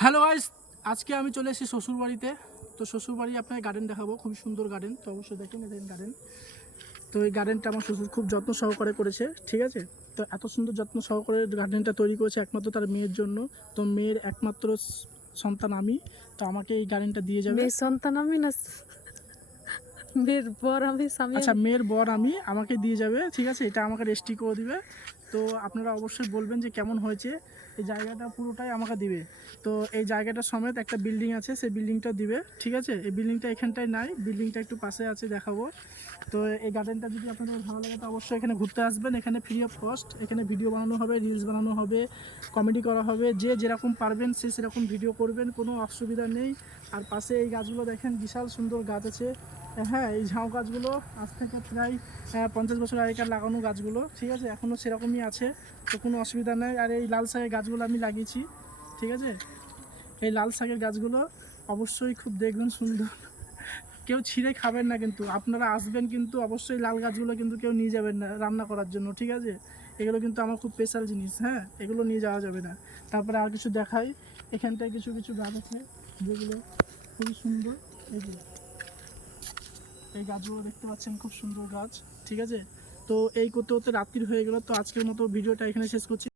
Hello guys আজকে আমি চলে এসেছি শ্বশুরবাড়িতে। তো শ্বশুরবাড়ি আপনাকে গার্ডেন দেখাবো খুব সুন্দর গার্ডেন তো অবশ্যই দেখুন এদের গার্ডেন তো এই গার্ডেনটা আমার শ্বশুর খুব যত্ন সহকারে করেছে ঠিক আছে? তো এত সুন্দর যত্ন সহকারে গার্ডেনটা তৈরি করেছে একমাত্র তার মেয়ের জন্য। তো মেয়ের একমাত্র সন্তান আমি তো আমাকে এই গার্ডেনটা দিয়ে যাবে। সন্তান আমি না? মেয়ের বর আমি আচ্ছা মেয়ের বর আমি আমাকে দিয়ে যাবে ঠিক আছে? এটা আমাকে রেস্টি করে দিবে। তো আপনারা অবশ্যই বলবেন যে কেমন হয়েছে। এই জায়গাটা পুরোটাই আমাকে দিবে। তো এই জায়গাটা সমেত একটা বিল্ডিং আছে, সেই বিল্ডিংটা দিবে, ঠিক আছে? এই বিল্ডিংটা এখানটায় নাই বিল্ডিংটা একটু পাশে আছে দেখাবো। তো এই গার্ডেনটা যদি আপনাদের ভালো লাগে, তো অবশ্যই এখানে ঘুরতে আসবেন। এখানে ফ্রি অফ কস্ট এখানে ভিডিও বানানো হবে রিলস বানানো হবে কমেডি করা হবে। যে যেরকম পারবেন, সে সেরকম ভিডিও করবেন, কোনো অসুবিধা নেই। আর পাশে এই গাছগুলো দেখেন, বিশাল সুন্দর গাছ আছে। হ্যাঁ এই ঝাউ গাছগুলো আজ থেকে প্রায় পঞ্চাশ বছর আগেকার লাগানো গাছগুলো, ঠিক আছে? এখনও সেরকমই আছে, তো কোনো অসুবিধা নেই। আর এই লাল শাকের গাছগুলো আমি লাগিয়েছি, ঠিক আছে? এই লাল শাকের গাছগুলো অবশ্যই খুব দেখবেন সুন্দর। কেউ ছিঁড়ে খাবেন না কিন্তু, আপনারা আসবেন কিন্তু অবশ্যই লাল গাছগুলো কিন্তু কেউ নিয়ে যাবেন না রান্না করার জন্য, ঠিক আছে? এগুলো কিন্তু আমার খুব স্পেশাল জিনিস হ্যাঁ? এগুলো নিয়ে যাওয়া যাবে না। তারপরে আর কিছু দেখাই। এখানটায় কিছু কিছু গাছ আছে যেগুলো খুবই সুন্দর। এই যে, এই গাছগুলো দেখতে পাচ্ছেন, খুব সুন্দর গাছ, ঠিক আছে? তো এই করতে করতে রাত্রির হয়ে গেল। তো আজকের মতো ভিডিওটা এখানে শেষ করছি।